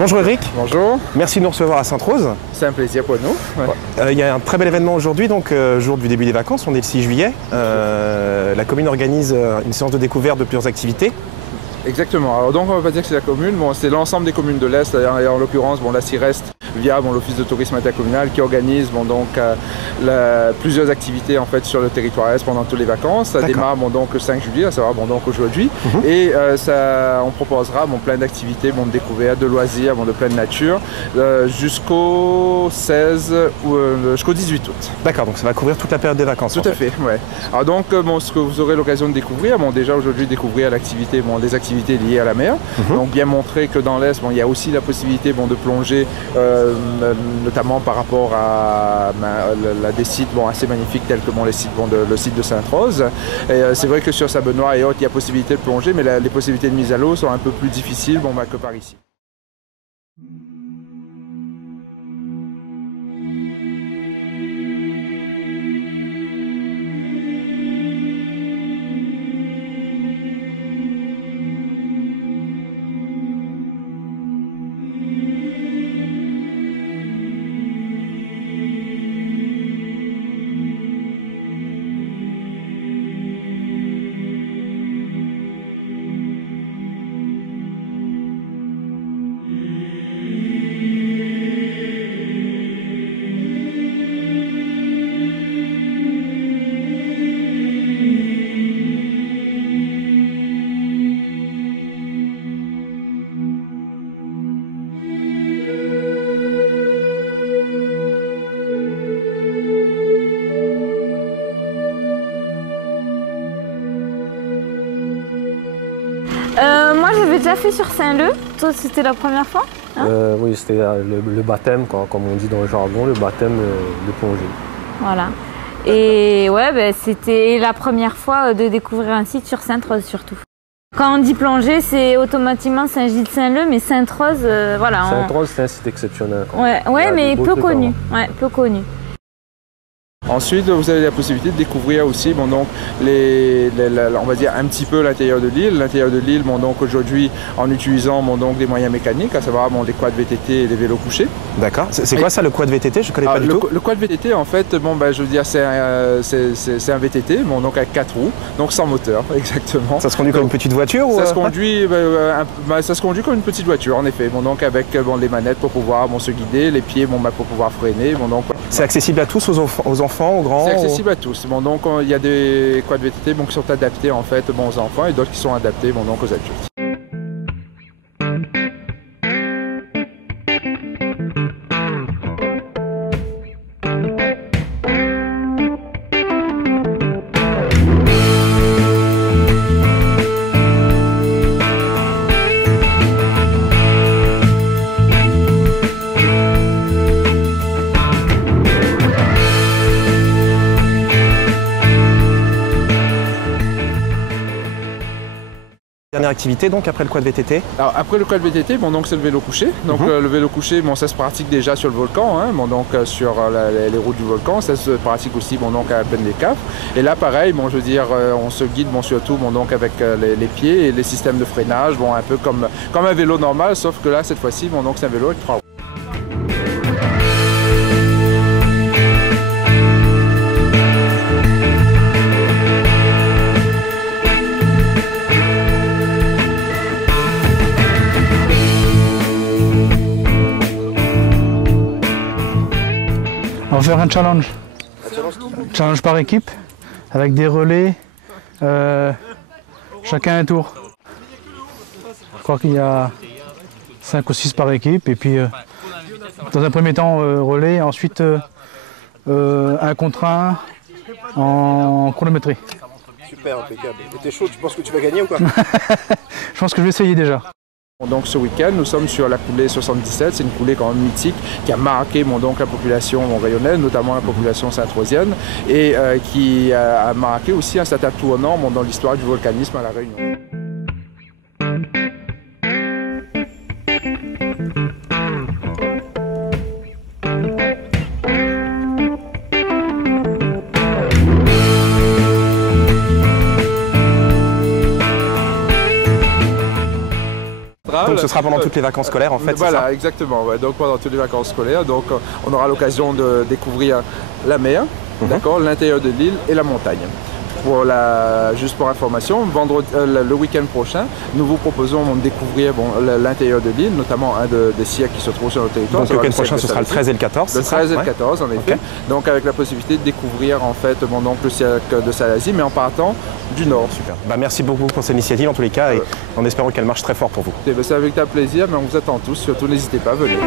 Bonjour Eric. Bonjour. Merci de nous recevoir à Sainte-Rose. C'est un plaisir pour nous. Il y a un très bel événement aujourd'hui, donc jour du début des vacances, on est le 6 juillet. La commune organise une séance de découverte de plusieurs activités. Exactement. Alors donc on ne va pas dire que c'est la commune, c'est l'ensemble des communes de l'Est, et en l'occurrence la CIREST via l'Office de tourisme intercommunal qui organise plusieurs activités en fait sur le territoire Est pendant toutes les vacances. Ça démarre le 5 juillet, à savoir aujourd'hui, et on proposera plein d'activités, de découvertes, de loisirs, de pleine nature jusqu'au 16 ou jusqu'au 18 août. D'accord, donc ça va couvrir toute la période des vacances. Tout à fait, ouais. Alors donc ce que vous aurez l'occasion de découvrir, déjà aujourd'hui découvrir l'activité, des activités liées à la mer. Donc bien montrer que dans l'Est, il y a aussi la possibilité de plonger, notamment par rapport à des sites assez magnifiques tels que le site de Sainte-Rose. C'est vrai que sur Saint-Benoît et autres, il y a possibilité de plonger, mais les possibilités de mise à l'eau sont un peu plus difficiles que par ici. Moi j'avais déjà fait sur Saint-Leu, toi c'était la première fois Oui, c'était le baptême, comme on dit dans le jargon, le baptême de plongée. Voilà. Et ouais, c'était la première fois de découvrir un site sur Sainte-Rose surtout. Quand on dit plongée, c'est automatiquement Saint-Gilles-Saint-Leu, mais Sainte-Rose, voilà. Sainte-Rose, c'est un site exceptionnel. Ouais, mais peu connu. Ouais, peu connu. Ensuite, vous avez la possibilité de découvrir aussi on va dire un petit peu l'intérieur de l'île. L'intérieur de l'île, aujourd'hui, en utilisant des moyens mécaniques, à savoir les quads VTT et les vélos couchés. D'accord. C'est quoi ça, le quad VTT? Je ne connais pas du tout. Le quad VTT, en fait, je veux dire, c'est un VTT, donc avec 4 roues, donc sans moteur, exactement. Ça se conduit comme une petite voiture ou... Ça se conduit comme une petite voiture, en effet. Donc avec les manettes pour pouvoir se guider, les pieds pour pouvoir freiner. C'est accessible à tous, aux enfants, aux grands? C'est accessible à tous. Donc il y a des quads VTT qui sont adaptés en fait aux enfants et d'autres qui sont adaptés aux adultes. Dernière activité donc après le quad VTT? Alors après le quad VTT, c'est le vélo couché. Donc le vélo couché, ça se pratique déjà sur le volcan, sur les routes du volcan, ça se pratique aussi à la plaine des Caves. Et là pareil, je veux dire, on se guide surtout avec les pieds et les systèmes de freinage, un peu comme un vélo normal, sauf que là cette fois-ci, c'est un vélo avec 3 roues. On va faire un challenge par équipe, avec des relais, chacun un tour. Je crois qu'il y a 5 ou 6 par équipe, et puis dans un premier temps relais, ensuite 1 contre 1 en chronométrie. Super, impeccable. Et t'es chaud, tu penses que tu vas gagner ou quoi? Je pense que je vais essayer déjà. Donc ce week-end, nous sommes sur la coulée 77, c'est une coulée quand même mythique qui a marqué la population rayonnaise, notamment la population sainte-rosienne, et qui a marqué aussi un certain tournant dans l'histoire du volcanisme à La Réunion. général. Donc ce sera pendant toutes les vacances scolaires en fait, c'est Voilà, ça? exactement. Ouais. Donc pendant toutes les vacances scolaires, donc on aura l'occasion de découvrir la mer, d'accord, l'intérieur de l'île et la montagne. Juste pour information, le week-end prochain, nous vous proposons de découvrir l'intérieur de l'île, notamment un des cirques qui se trouve sur le territoire. Donc le week-end prochain, ce sera le 13 et le 14. Le 13 et le ouais. 14, en effet. Okay. Donc avec la possibilité de découvrir en fait donc le cirque de Salazie, mais en partant du nord. Super. Bah, merci beaucoup pour cette initiative en tous les cas et en espérant qu'elle marche très fort pour vous. C'est avec un plaisir, mais on vous attend tous. Surtout n'hésitez pas à venir.